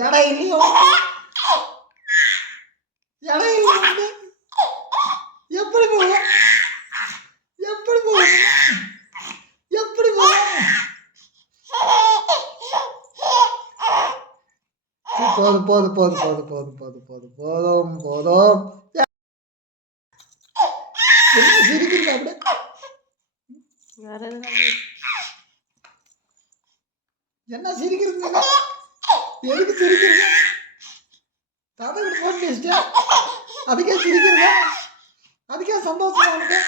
இடம் இல்லையோ, இடம் இல்லை. எப்படி போகும், எப்படி போகும், எப்படி போகும்? போதும் போதும் போதும் போதும் போதும் போதும் போதும் போதும் போதும். என்ன சிரிக்கிறீங்க அப்படியே? என்ன சிரிக்கிறீங்க? எதுக்கு சிரிக்கிறீங்க? தாத்தா கிட்ட போன் பேசிட்டா அதுக்கே சிரிக்கிறீங்க? அதுக்கே சந்தோஷமா இருக்கு?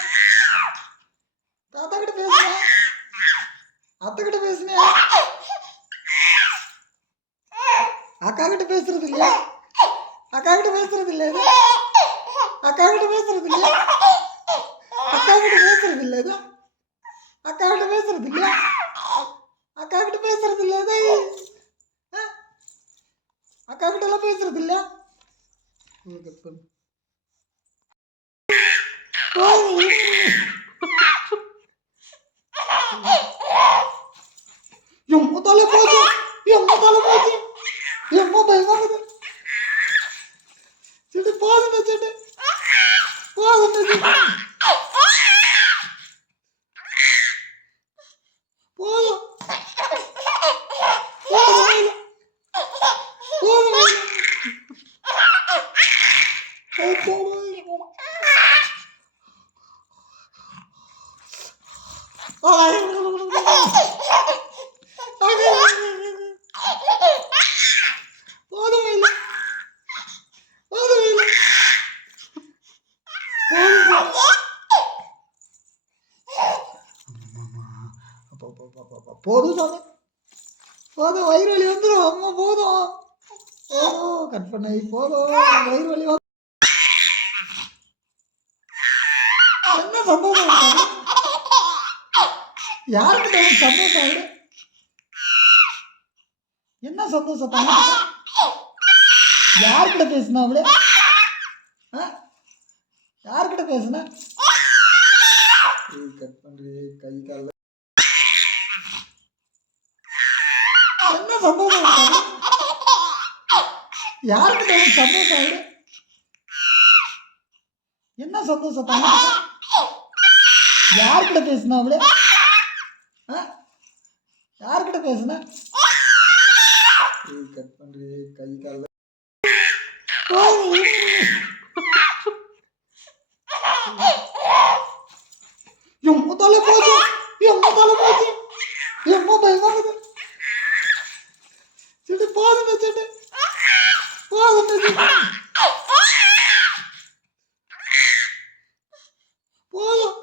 தாத்தா கிட்ட பேசுனேன், அத்தை கிட்ட பேசுனேன், அக்கா கிட்ட பேசுறது இல்லையா? அக்கா கிட்ட பேசுறது இல்ல, அக்கா கிட்ட பேசுறது இல்லையா? அக்கா கிட்ட பேசுறது இல்ல, அக்கா கிட்ட பேசுறது இல்லையா? அக்கா கிட்ட பேசுறது இல்ல, அக்கா கிட்ட எல்லாம் பேசுறது இல்ல. எம்ம தலை போச்சு, எம்ம தலை போச்சு, எம்ம பயமாகுது. செட்டு போதுங்க, செட்டு போதுங்க, போதும் போதும் தானே, போதும். வயிறு வலி வந்துடும். அம்மா போதும், போதும். கட் பண்ண போதும். வயிறு வலி என்ன சந்தோஷம்? யாருக்கிட்ட சந்தோஷம் ஆயிடு? என்ன சந்தோஷம்? யாருக்கிட்ட பேசுனா அவளே? யாருக்கிட்ட பேசுன? கட் பண்றே கை கால. என்ன சந்தோஷம்? யாருக்கிட்ட சந்தோஷம் ஆயிடு? என்ன சந்தோஷம்? யாருக்கிட்ட பேசுனா அவளே? யாருக்கிட்ட பேசுன? கட் பண்றே கை கால. எம்ம தலை போச்சு, எம்ம தலை போச்சு, எம்ம பயமாகுது. செட்டு போதுங்க, செட்டு போதுங்க, போதும்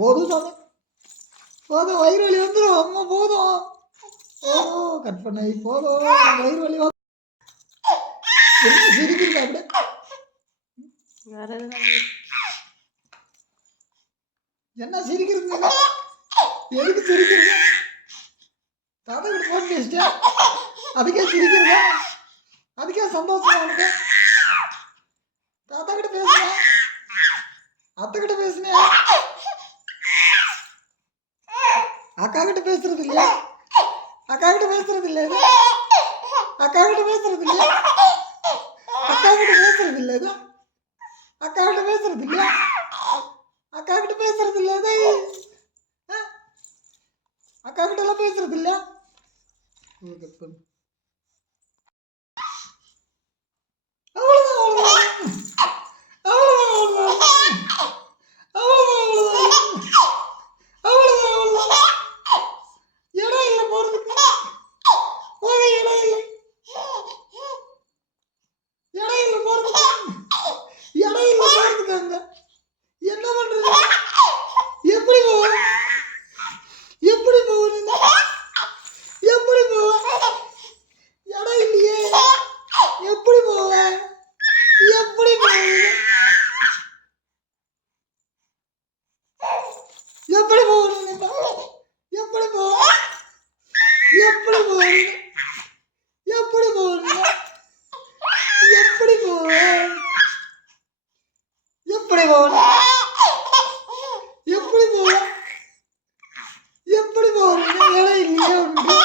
போதும் தானே, போதும். வயிறு வலி வந்துடும். அம்மா போதும், போதும். கட் பண்ண போதும். வயிறு வலி என்ன சிரிக்கிறீங்க அப்படியே? என்ன சிரிக்கிறீங்க? எதுக்கு சிரிக்கிறீங்க? தாத்தா கிட்ட போன் பேசிட்டா அதுக்கே சிரிக்கிறீங்க? அதுக்கே சந்தோஷமா இருக்கு? தாத்தா கிட்ட பேசுனேன், அத்தை கிட்ட பேசுனேன், அக்கா கிட்ட பேசுறது இல்லையா? அக்கா கிட்ட பேசுறது இல்ல, அக்கா கிட்ட பேசுறது இல்லையா? அக்கா கிட்ட பேசுறது இல்ல, அக்கா கிட்ட பேசுறது இல்லையா? அக்கா கிட்ட பேசுறது இல்ல, அக்கா கிட்ட எல்லாம் பேசுறது இல்ல. என்ன பண்றது? எப்படி போவோம், எப்படி போவோம், எப்படி போவோம்? எப்படி போகணும்? எப்படி போக எப்படி போகணும்? எப்படி போகணும்? எப்படி போக எப்படி போகணும்? எப்படி போக எப்படி போகணும்? இடம் இல்லையே உண்டு,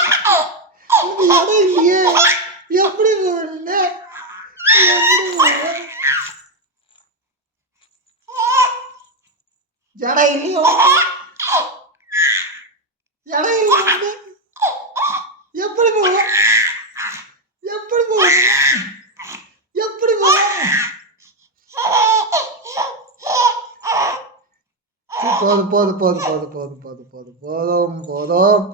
இடம் இல்லையே, எப்படி போகணுங்க? எப்படி போக ஜடம் இல்லையோ, இடம் இல்லை, எப்படி போக எப்படி போக எப்படி போக போதும் போதும் போதும் போதும் போதும் போதும் போதும் போதும் போதும்.